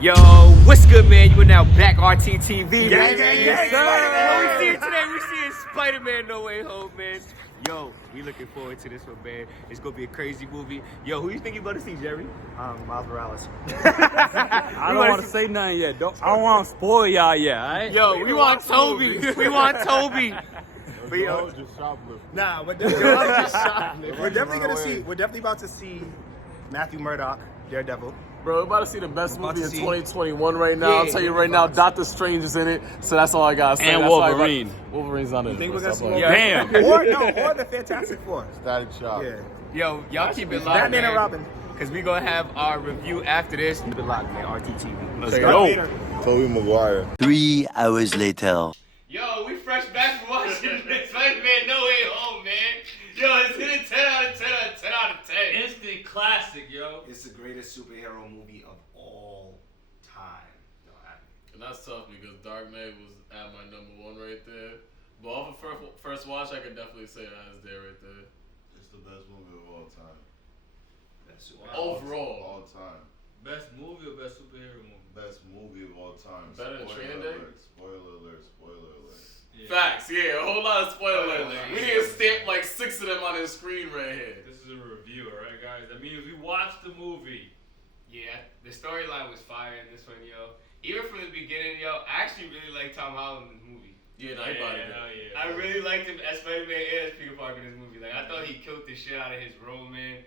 Yo, what's good, man? You are now back RTTV, man. Yeah. What we seeing today? We seeing Spiderman No Way Home, man. Yo, we looking forward to this one, man. It's gonna be a crazy movie. Yo, who you think you about to see, Jerry? Miles Morales. I don't want to say nothing yet. I don't want to spoil y'all yet, alright? Yo, we want Toby. We want Toby. But yo, just shoplift. Nah, we're definitely gonna see. We're definitely about to see Matthew Murdock, Daredevil. Bro, we're about to see the best movie in see- 2021 right now. Yeah, I'll tell you right now, Doctor Strange is in it, so that's all I gotta say. And That's all I got- Wolverine. Wolverine's on it. You think we're gonna see Yeah. Wolverine? or the Fantastic Four. Static Shock. Yeah, Yo, y'all keep it locked, Batman man. and Robin. Because we gonna have our review after this. Keep it locked, man. RTTV. Let's Darth go. Vader. Tobey Maguire. 3 hours later. Yo, we fresh back from watching Spider-Man No Way Home, man. Yo, it's a 10 out of 10 out of 10 out of 10. Instant classic, yo. It's the greatest superhero movie of all time. And that's tough because Dark Knight was at my number one right there. But off of first watch, I could definitely say that is there right there. It's the best movie of all time. Overall. All time. Best movie or best superhero movie? Best movie of all time. Better than Spoiler Training Day? alert, Spoiler alert. Spoiler alert. Yeah. Facts, yeah, a whole lot of spoiler alert. Yeah. We need to stamp like 6 of them on the screen right here. This is a review, alright, guys? That means we watched the movie. Yeah, the storyline was fire in this one, yo. Even from the beginning, yo, I actually really like Tom Holland in the movie. Yeah, I bought it. hell yeah. I really liked him as Spider-Man and as Peter Parker in this movie. Like, I thought he killed the shit out of his role, man.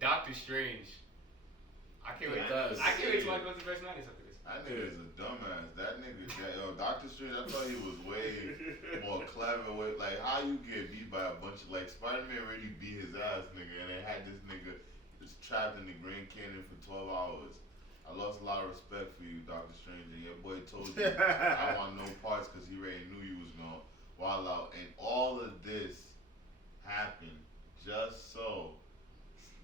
Doctor Strange. I can't wait. Yeah, I can't wait to watch Multiverse Madness after this. That nigga is a dumbass. That nigga, Doctor Strange, I thought he was way more clever. Like, how you get beat by a bunch of, like, Spider-Man really beat his ass, nigga, and they had this nigga just trapped in the Grand Canyon for 12 hours. I lost a lot of respect for you, Doctor Strange, and your boy told you I want no parts because he already knew you was going to wild out. And all of this happened just so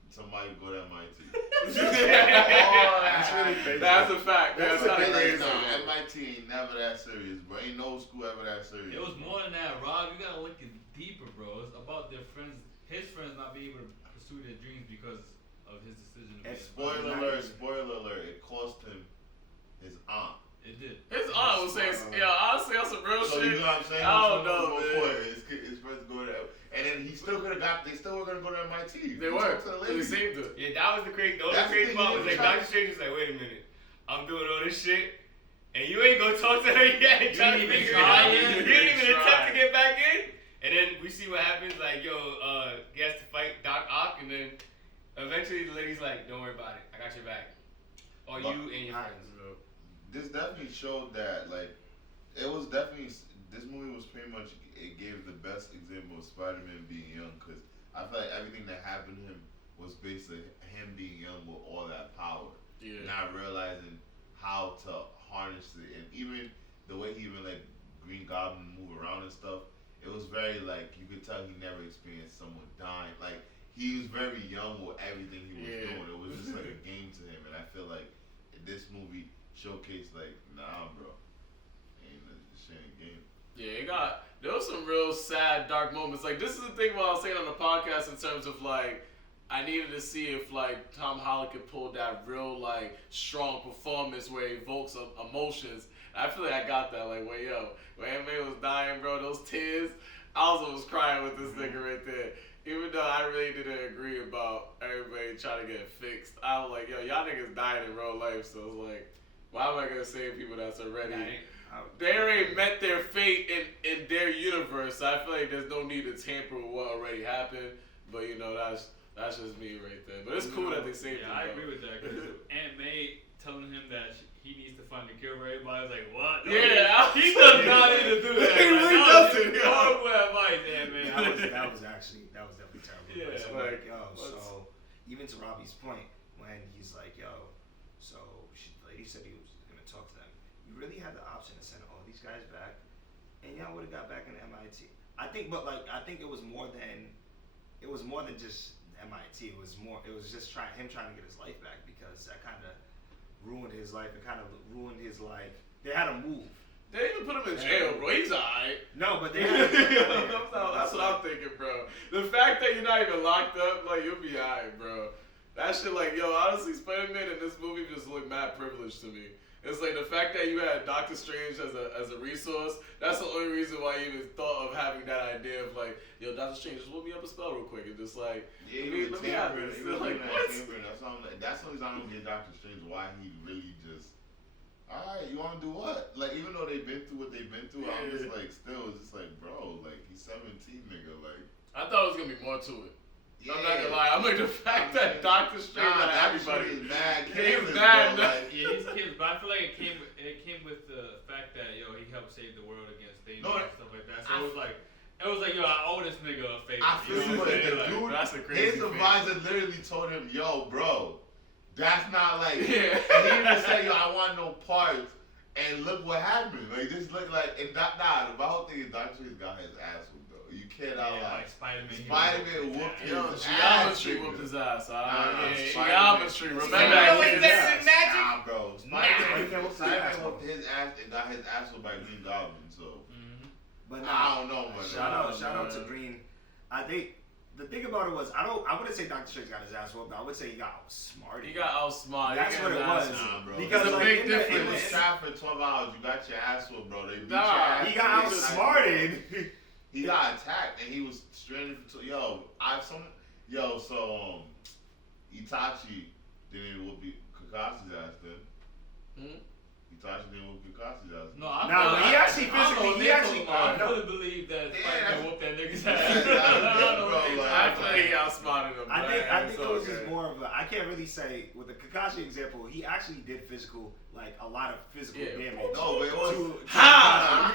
somebody go to MIT. That's really crazy. That's a fact. That's not crazy. MIT ain't never that serious, bro. Ain't no school ever that serious. It was more than that, Rob. You gotta look it deeper, bro. It's about their friends, his friends not being able to pursue their dreams because of his decision. To And be Spoiler alert, it cost him his aunt. It did. His aunt was saying, yeah, honestly, on some real So shit. you know what I'm saying? I don't know, man. His friends go there. And then he still could have they still were going to go to MIT. They were. They saved it. Yeah, that was the crazy. The only That's the crazy thing, part you was like try- Doctor Strange was like, wait a minute, I'm doing all this shit, and you ain't gonna talk to her yet. You Trying to didn't even figure it try out. yet? You didn't even Try. attempt to get back in. And then we see what happens. Like, yo, he has to fight Doc Ock, and then eventually the lady's like, don't worry about it, I got your back. Or But- you and your friends. This definitely showed that, like, it was definitely, this movie was pretty much, it gave the best example of Spider-Man being young, because I feel like everything that happened to him was basically him being young with all that power. Yeah. Not realizing how to harness it, and even the way he even let Green Goblin move around and stuff, it was very, like, you could tell he never experienced someone dying. Like, he was very young with everything he was doing. It was just like a game to him, and I feel like this movie showcased, like, nah, bro, this ain't a game. Yeah, there was some real sad, dark moments. Like, this is the thing what I was saying on the podcast in terms of, like, I needed to see if, like, Tom Holland could pull that real, like, strong performance where he evokes emotions. And I feel like I got that. Like, when Aunt May was dying, bro, those tears, I was almost crying with this nigga right there. Even though I really didn't agree about everybody trying to get it fixed, I was like, yo, y'all niggas dying in real life, so it's like, why am I gonna save people that's already... They already met their fate in their universe. So I feel like there's no need to tamper with what already happened. But you know, that's just me right there. But it's cool that they saved him. Yeah, I agree with that. Because Aunt May telling him that he needs to find the cure for everybody was like, what? No, Yeah, he does not need to do that. He really doesn't. Horrible advice, Aunt May. That was definitely terrible. Yeah, So, like, yo, what's- so even to Robbie's point, when he's like, yo, so the lady said he was gonna talk to them. You really had the option to send all these guys back, and y'all would have got back into MIT. I think it was more than just MIT. It was just him trying to get his life back, because that kind of ruined his life. It kind of ruined his life. They had to move. They didn't even put him in jail, bro. He's alright. No, but they had to That's what I'm thinking, bro. The fact that you're not even locked up, like, you'll be alright, bro. That shit, like, yo, honestly, Spider-Man in this movie just looked mad privileged to me. It's like the fact that you had Doctor Strange as a resource. That's the only reason why you even thought of having that idea of like, yo, Doctor Strange, just whip me up a spell real quick and just like, Yeah, let me have this. Like, what? That's the only reason I don't get Doctor Strange. Why he really just, all right, you want to do what? Like, even though they've been through what they've been through, I'm just like, still, it's just like, bro, like he's 17, nigga, like. I thought it was gonna be more to it. Yeah. I'm not gonna lie. I'm like the fact that Doctor Strange and everybody is mad. came Careless, mad. bro, like, Yeah, he's kids, but I feel like it came with the fact that he helped save the world against Thanos and stuff like that. So it was like yo, I owe this nigga a favor. I feel you know what I'm saying? the dude. that's a crazy His thing. advisor literally told him, "Yo, bro, that's not like." Yeah. And he even said, "Yo, I want no parts." And look what happened. Like this looked like, and nah. My whole thing is Doctor Strange got his ass whooped though. You cannot lie. Like Spiderman. Spiderman whooped his Yo, ass. geometry nigga. whooped his ass. Spider-Man- Geometry. Remember You know that? what's His better ass. than magic? Nah, bro. Spider-Man whooped his ass, Spider-Man bro. whooped his ass and got his ass whooped by Green Goblin. So But I don't know, man. shout out to Green. I think the thing about it was I wouldn't say Doctor Strange got his ass whooped. I would say he got outsmarted. He got outsmarted. That's He what got it his was. ass Nah, bro. Because There's a like, big in the- difference. in It the- was trapped for 12 hours. You got your ass whooped, bro. They beat Nah, your ass. he got He just- outsmarted. He got attacked and he was stranded for so Itachi didn't whoop Kakashi's ass then. Itachi didn't whoop Kakashi's ass. No, I Nah, but he actually I don't know physically- what he they actually- talking about. I no. really believe that Yeah, Spider-Man that's- whooped that nigga's Yeah, ass. that's I good, don't know bro, what they like- I talking feel like he outsmarted him. I think It's it was okay. just more of a. I can't really say with the Kakashi example. He actually did a lot of physical Yeah. damage. No, but it was. to Ha!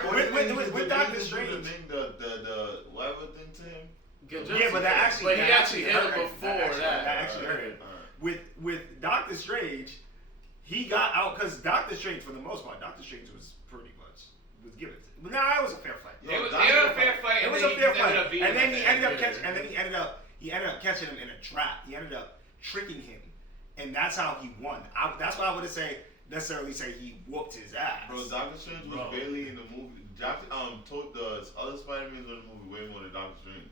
with Doctor Strange. The whatever thing to him. Yeah, but that actually. But he that actually hit him hurt. before That that. actually hurt him. With Doctor Strange, he got out because Doctor Strange, for the most part, Doctor Strange was pretty much given. Nah, it was a fair fight. They were a fair fight. It was and a then fair he ended fight, up beating and then him he at the ended up end. catching, and then he ended up catching him in a trap. He ended up tricking him, and that's how he won. That's why I wouldn't necessarily say he whooped his ass. Bro, Doctor Strange was barely in the movie. Told the other Spider-Mans in the movie way more than Doctor Strange.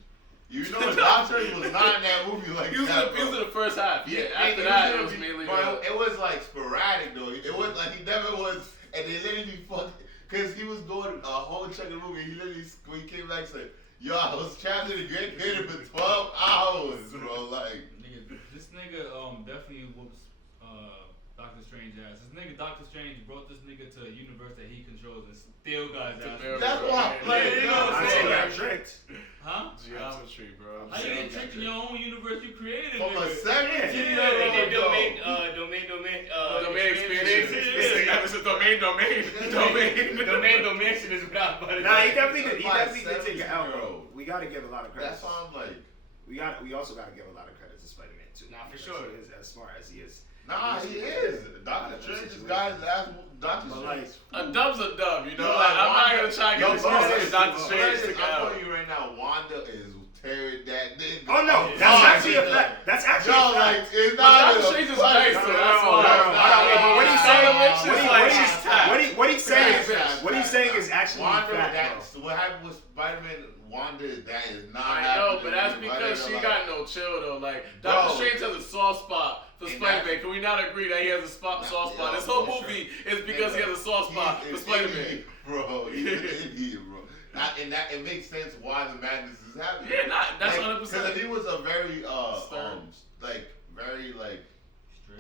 You know, Doctor Strange was not in that movie like He was that. in the first half. Yeah, Yeah, after that, it was mainly. Bro, it was like sporadic though. It was like he never was, and they literally fucked. Cause he was doing a whole chunk of the movie. He literally, when he came back, said, "Yo, I was trapped in the Great Theater for 12 hours, bro." Like, This nigga definitely whoops Doctor Strange ass. This nigga Doctor Strange brought this nigga to a universe that he controls and still got his ass. that's why. Like, you know what I I'm say he saying? got tricked. Huh? Geometry, bro. How you get tricked in your own universe you created? From a nigga? 17 And year then old domain Domain expansion. That was a domain. Domain dimension is what I'm about to Nah, he say. definitely did. He Like definitely did take an 17-year-old. L. We gotta give a lot of credit. That's why I'm like, We also gotta give a lot of credit to Spider-Man too. Nah, for because sure. He is as smart as he is. nah, he is. Doctor Strange just got his ass. Doctor But Strange. like, A dub's a dub, you know. Yo, Like, I'm not Wanda- gonna try to Yo, get bro, excuses listen, for Doctor bro, Strange listen, to I'm go. telling you right now, Wanda is tearing that nigga. oh no, apart, that's actually a nigga. fact. That's actually Yo, a fact. like, it's But not Doctor even Strange is funny. nice, so that's Hold why. on, wait, but what he's saying, What what he's saying is actually Wanda, fact, that's what happened with Spider-Man. Wanda, that is not I happening. know, but that's Like, because she like, got no chill though. Like Bro. Doctor Strange has a soft spot for And Spider-Man. that's- Can we not agree that he has a soft spot? Yo, This whole for movie sure. is because he has a soft spot He's for an Spider-Man. idiot, bro. He's an idiot, bro. And that it makes sense why the madness is happening. Yeah, that's Like, 100%. Because if he was a very Stern. very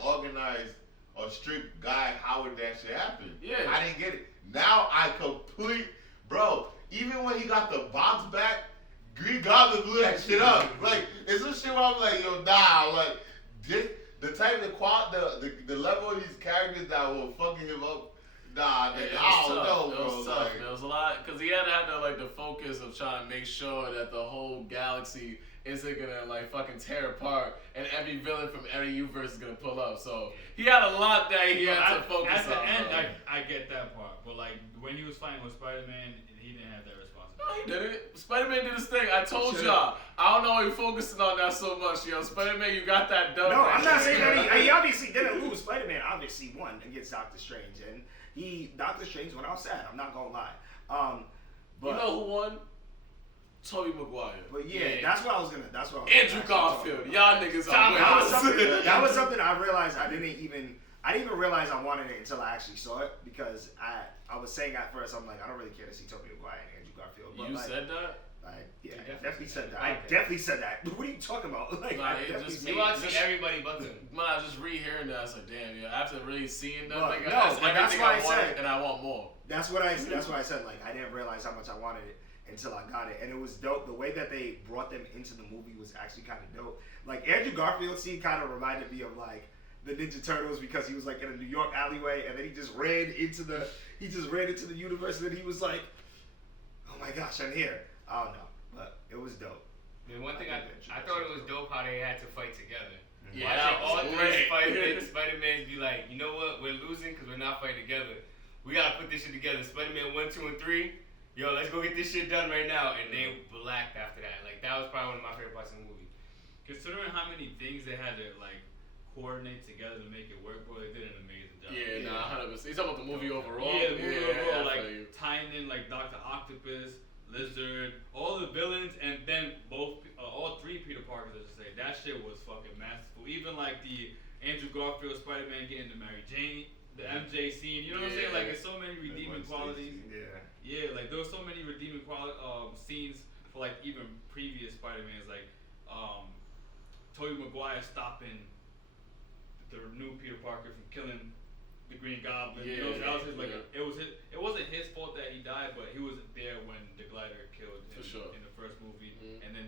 organized or strict guy, how would that shit happen? Yeah. I didn't get it. Now I bro. Even when he got the box back, Green Goblin blew that shit up. Like, it's some shit where I'm like, yo, nah, like this, the type of the level of these characters that were fucking him up. Nah, nigga, I don't know, bro. It was tough. Like, There was a lot because he had to have the focus of trying to make sure that the whole galaxy isn't gonna fucking tear apart, and every villain from every universe is gonna pull up. So he had a lot that he had to focus At the on. end, bro. I get that part, but like when he was fighting with Spider-Man, he didn't have that No, responsibility. he did it. Spider-Man did his thing. I told y'all. I don't know why you're focusing on that so much, yo. Spider-Man, you got that done. No, right I'm not there. saying that he obviously didn't lose. Spider-Man obviously won against Doctor Strange, and Doctor Strange went out sad. I'm not gonna lie. But You know who won? Tobey Maguire. But yeah, Yeah. that's what I was gonna. That's what I was Andrew gonna actually Garfield. talk Y'all about. niggas Tom are That was something I realized I didn't even realize I wanted it until I actually saw it, because I was saying at first, I'm like, I don't really care to see Tobey Maguire and Andrew Garfield. But You like, said that? Yeah, You I definitely said that. Okay. I definitely said that. What are you talking about? Like, Nah, I it definitely just said You made- want to see everybody but them. Man, just re-hearing that, I was like, damn, yeah. After really seeing that, But nigga, no, that's but that's everything why I I wanted, said- and I want more. That's what I said. Like, I didn't realize how much I wanted it until I got it, and it was dope. The way that they brought them into the movie was actually kind of dope. Like, Andrew Garfield scene kind of reminded me of like the Ninja Turtles, because he was like in a New York alleyway, and then he just ran into the universe, and then he was like, "Oh my gosh, I'm here." I don't know, but it was dope. The one thing I I think thought it was dope how they had to fight together. Yeah, Watching that all was three great. Spider-Man be like, you know what? We're losing because we're not fighting together. We gotta put this shit together. Spider-Man 1, 2, and 3. Yo, let's go get this shit done right now. And they blacked after that. Like, that was probably one of my favorite parts of the movie. Considering how many things they had to like coordinate together to make it work, bro, they did an amazing job. Yeah, nah, 100%. You talking about the movie overall? Yeah, the movie overall, I like feel you. tying in like Dr. Octopus, Lizard, all the villains, and then all three Peter Parkers. I should say that shit was fucking masterful. Even like the Andrew Garfield Spider-Man getting to Mary Jane, the MJ scene. You know what I'm saying? Like, there's so many redeeming qualities. Yeah, like there were so many redeeming scenes for like even previous Spider-Mans, like Tobey Maguire stopping the new Peter Parker from killing the Green Goblin. Yeah, you know, that was his, like yeah. it wasn't his fault that he died, but he was there when the glider killed him For sure. in the first movie. Mhm. And then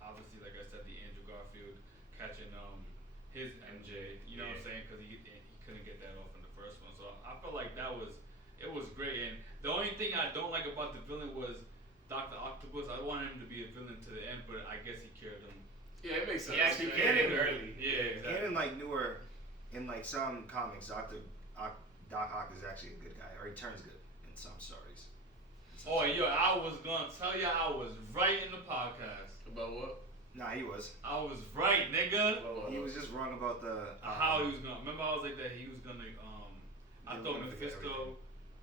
obviously, like I said, the Andrew Garfield catching his MJ. You know what I'm saying? Because he couldn't get that off in the first one. So I felt like it was great. And the only thing I don't like about the villain was Dr. Octopus. I wanted him to be a villain to the end, but I guess he killed him. Yeah, it makes sense. He actually Yeah. killed him early. Yeah, exactly. And in like newer, in like some comics, Doc Ock is actually a good guy, or he turns good in some stories. Oh, yo, I was gonna tell you I was right in the podcast. About what? Nah, he was. I was right, nigga. He was just wrong about the How he was gonna. Remember, I was like that. He was gonna. I He was thought gonna forget Mephisto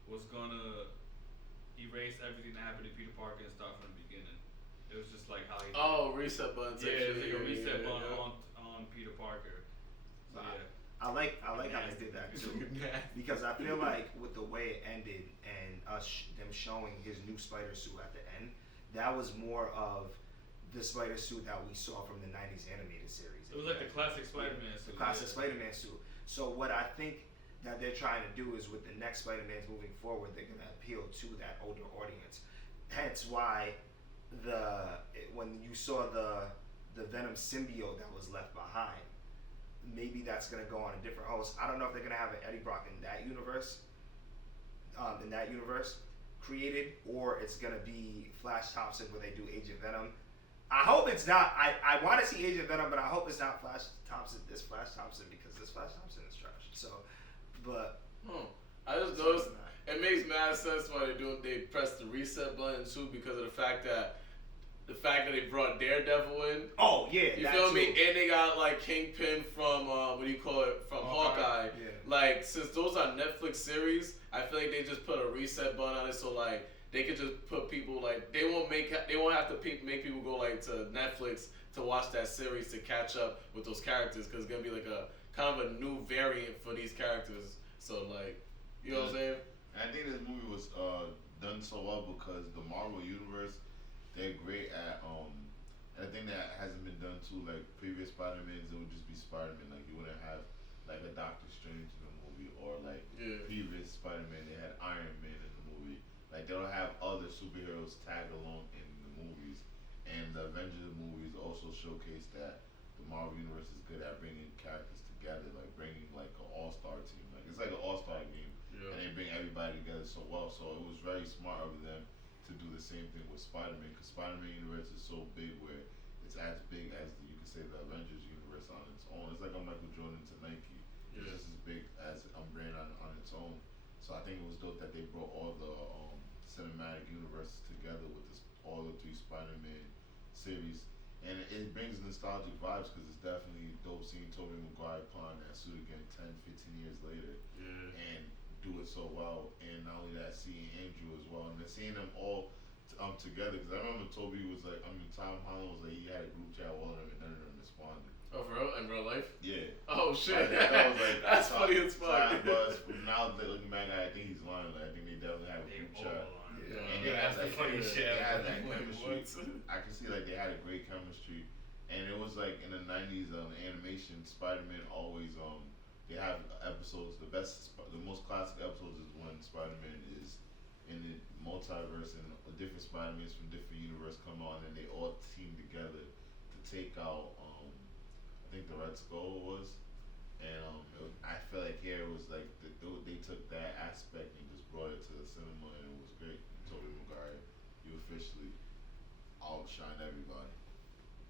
was gonna erase everything that happened to Peter Parker and start from the beginning. It was just like how he. Oh, reset button. yeah, it was like a reset yeah, button yeah. on Peter Parker. So Nah. yeah. I like how they did that too, because I feel like with the way it ended and them showing his new spider suit at the end, that was more of the spider suit that we saw from the '90s animated series. It was like the classic Spider-Man The suit. classic yeah. Spider-Man suit. So what I think that they're trying to do is with the next Spider-Mans moving forward, they're gonna appeal to that older audience. Hence why when you saw the Venom symbiote that was left behind, maybe that's gonna go on a different host. I don't know if they're gonna have an Eddie Brock in that universe, created, or it's gonna be Flash Thompson where they do Agent Venom. I hope it's not. I want to see Agent Venom, but I hope it's not Flash Thompson. This Flash Thompson, because this Flash Thompson is trash. So, but I just noticed it makes mad sense why they press the reset button too, because of the fact that they brought Daredevil in. Oh yeah, You that feel too. me? And they got like Kingpin from from Hawkeye. Yeah. Like, since those are Netflix series, I feel like they just put a reset button on it, so like they could just put people like they won't have to make people go like to Netflix to watch that series to catch up with those characters, because it's gonna be like a kind of a new variant for these characters. So like, you know what I'm saying? I think this movie was done so well because the Marvel Universe, they're great at and I think that hasn't been done too. Like previous Spider-Mans, it would just be Spider-Man. Like you wouldn't have like a Doctor Strange in the movie, or like previous Spider-Man, they had Iron Man in the movie. Like they don't have other superheroes tag along in the movies. And the Avengers movies also showcase that the Marvel Universe is good at bringing characters together, like bringing like an all-star team. Like it's like an all-star game, and they bring everybody together so well. So it was very smart of them to do the same thing with Spider-Man, because Spider-Man universe is so big where it's as big as you could say the Avengers universe on its own. It's like a Michael Jordan to Nike. It's just as big as a brand on its own. So I think it was dope that they brought all the cinematic universes together with all the 3 Spider-Man series, and it brings nostalgic vibes because it's definitely dope seeing Tobey Maguire put on that suit again 10, 15 years later, and do it so well. And not only that, seeing Andrew as well, and then seeing them all together, because I remember Toby was like, Tom Holland was like, he had a group chat with all of them and none of them responded. Oh, for real? In real life? Yeah. Oh shit. That was like, That's funny as fuck. But now that looking back, I think he's lying. Like, I think they definitely have a group chat. And they had, that's the like, funny shit. They had that Wait, chemistry. what? I can see like they had a great chemistry, and it was like in the '90s, animation. Spider-Man always they have episodes. The most classic episodes is when Spider-Man is in the multiverse and different Spider-Mans from different universes come on, and they all team together to take out I think the Red Skull was, and I feel like here it was like they took that aspect and just brought it to the cinema, and it was great. Tobey Maguire, you officially outshine everybody.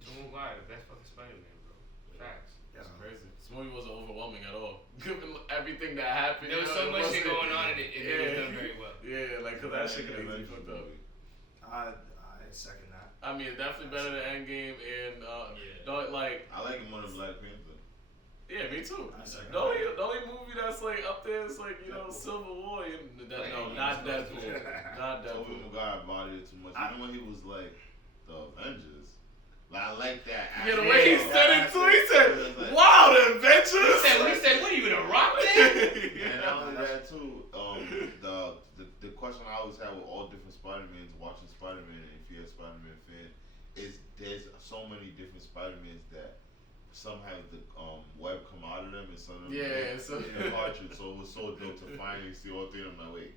Tobey Maguire, the best fucking Spider-Man, bro. Facts. That's crazy. This movie wasn't overwhelming at all. Given everything that happened, There was so much shit going on and it was done very well. Yeah, like, cause that shit could have been fucked up. I second that. I mean, definitely better than Endgame, and don't like. I like him more than Black Panther. Yeah, me too. I second The only movie that's like up there is like Civil War. Not Deadpool. Not Tobey Deadpool. Maguire bodied it too much. Even when he was like the Avengers, I like that. Yeah, the way he said it too. He said, "Wow, the Avengers." He said, "What are you, in a rock band?" And not only that too, the question I always have with all different Spider-Mans watching Spider-Man, and if you're a Spider-Man fan, is there's so many different Spider-Mans that some have the web come out of them and some of them cartridge. So it was so dope to finally see all three of them. Like,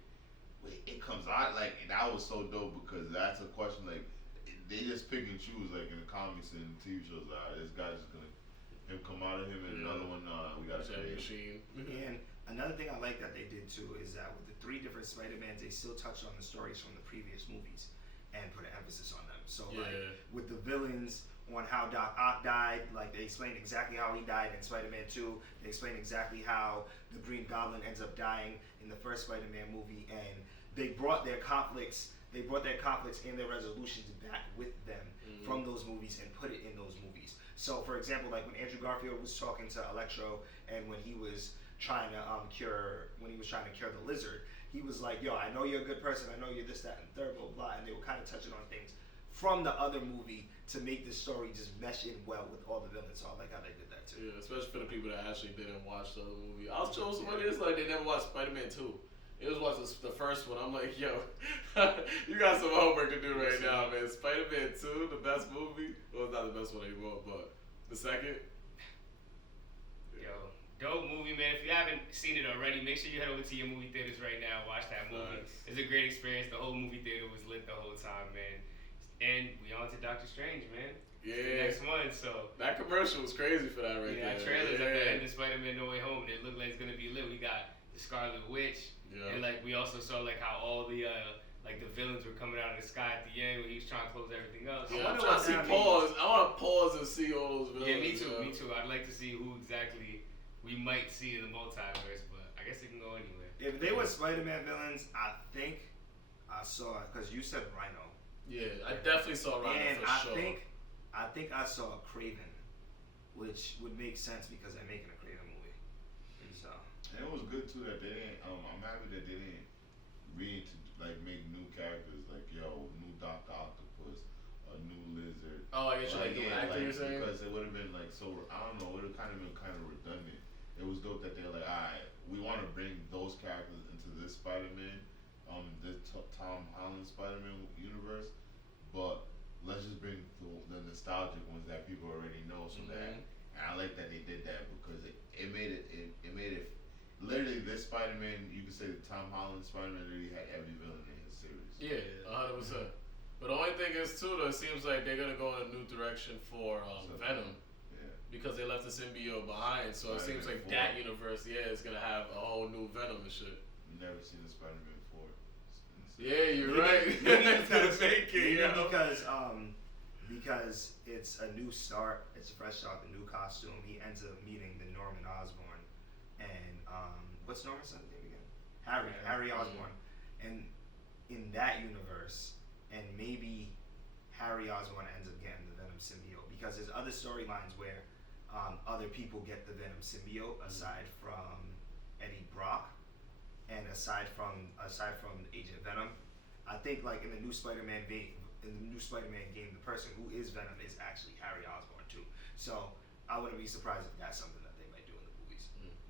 wait, it comes out like that was so dope because that's a question like they just pick and choose like in the comics and TV shows. This guy's just gonna him come out of him and another one. We got a machine. And another thing I like that they did too is that with the 3 different Spider-Mans, they still touched on the stories from the previous movies and put an emphasis on them. So like with the villains, on how Doc Ock died, like they explained exactly how he died in Spider-Man 2. They explained exactly how the Green Goblin ends up dying in the first Spider-Man movie, and they brought their conflicts and their resolutions back with them from those movies and put it in those movies. So, for example, like when Andrew Garfield was talking to Electro, and when he was trying to cure the Lizard, he was like, "Yo, I know you're a good person. I know you're this, that, and third, blah blah." And they were kind of touching on things from the other movie to make the story just mesh in well with all the villains. So I like how they did that too. Yeah, especially for the people that actually didn't watch the other movie. I was chosen one is like they never watched Spider-Man 2. It was watching the first one. I'm like, yo, you got some homework to do right now, man. Spider-Man 2, the best movie. Well, it's not the best one anymore, but the second. Yo, dope movie, man. If you haven't seen it already, make sure you head over to your movie theaters right now. Watch that movie. Nice. It's a great experience. The whole movie theater was lit the whole time, man. And we on to Doctor Strange, man. Yeah. The next one, so. That commercial was crazy for that right there. That trailer's at the end of Spider-Man No Way Home. It looked like it's gonna be lit. We got the Scarlet Witch. Yeah. And like we also saw like how all the like the villains were coming out of the sky at the end when he was trying to close everything else. Yeah, I'm trying to see pause. I want to pause and see all those villains. Yeah, me too, me too. I'd like to see who exactly we might see in the multiverse, but I guess it can go anywhere. If they were Spider-Man villains, I think I saw, because you said Rhino. Yeah, I definitely saw Rhino And for sure. I think I saw Craven, which would make sense because they're making a Craven movie. So. And it was good too that they didn't. I'm happy that they didn't make new characters like new Doctor Octopus, a new Lizard. Oh, I guess you like the actor you're saying? Because it would have been like so. I don't know. It would have kind of been redundant. It was dope that they're like, alright, we want to bring those characters into this Spider-Man, the Tom Holland Spider-Man universe, but let's just bring the nostalgic ones that people already know. So that, and I like that they did that because it made it. Literally, this Spider-Man, you could say that Tom Holland Spider-Man really had every villain in his series. Yeah, 100%. But the only thing is too, though, it seems like they're gonna go in a new direction for Venom. Yeah. Because they left the symbiote behind, so it seems like that universe, is gonna have a whole new Venom and shit. You never seen the Spider-Man 4. Yeah, you're right. Because it's a new start, it's a fresh start, a new costume. He ends up meeting the Norman Osborn, and what's Norman's son's name again? Harry Osborn, and in that universe, and maybe Harry Osborn ends up getting the Venom symbiote because there's other storylines where other people get the Venom symbiote aside from Eddie Brock, and aside from Agent Venom, I think like in the new Spider-Man game, the person who is Venom is actually Harry Osborn too. So I wouldn't be surprised if that's something that they might do in the movies.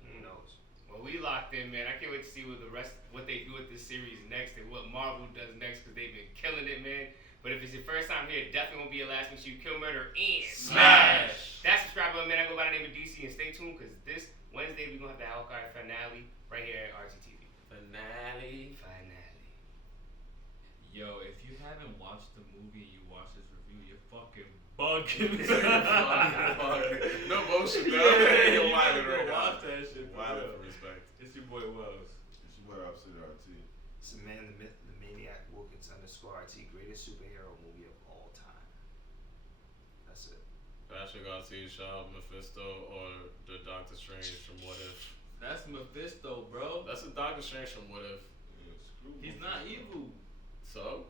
Who knows? Well, we locked in, man. I can't wait to see what they do with this series next and what Marvel does next because they've been killing it, man. But if it's your first time here, definitely won't be your last. Make sure you kill, murder, and Smash! That subscribe button, man. I go by the name of DC and stay tuned because this Wednesday we're gonna have the Hawkeye finale right here at RTTV. Finale. Yo, if you haven't watched the movie and you watch this review, you're fucking bugging. No motion, though. Yeah, You're wilding go right now. watch that shit. For Wilding real. for respect. It's your boy Wells. It's your boy Upset RT. It's the man, the myth, the maniac, Wilkins _RT, greatest superhero movie of all time. That's it. Patrick Garcia, Shaw, Mephisto, or the Doctor Strange from What If? That's Mephisto, bro. That's a Doctor Strange from What If. Yeah, screw He's Mephisto. not evil. So?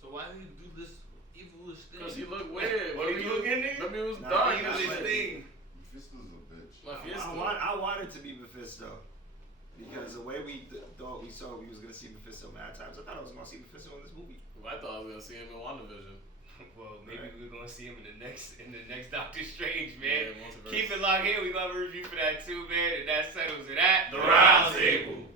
So why did he do this evilish thing? Because he looked weird. What do you look in there? That man was Nah, dark. he That's was like- thing. Mephisto's a bitch. I wanted to be Mephisto because the way we thought we was gonna see Mephisto mad times. I thought I was gonna see Mephisto in this movie. I thought I was gonna see him in WandaVision. Well, maybe we're gonna see him in the next Doctor Strange, man. Yeah, Multiverse. Keep it locked here. We gonna have a review for that too, man. And that settles it at The Round Table.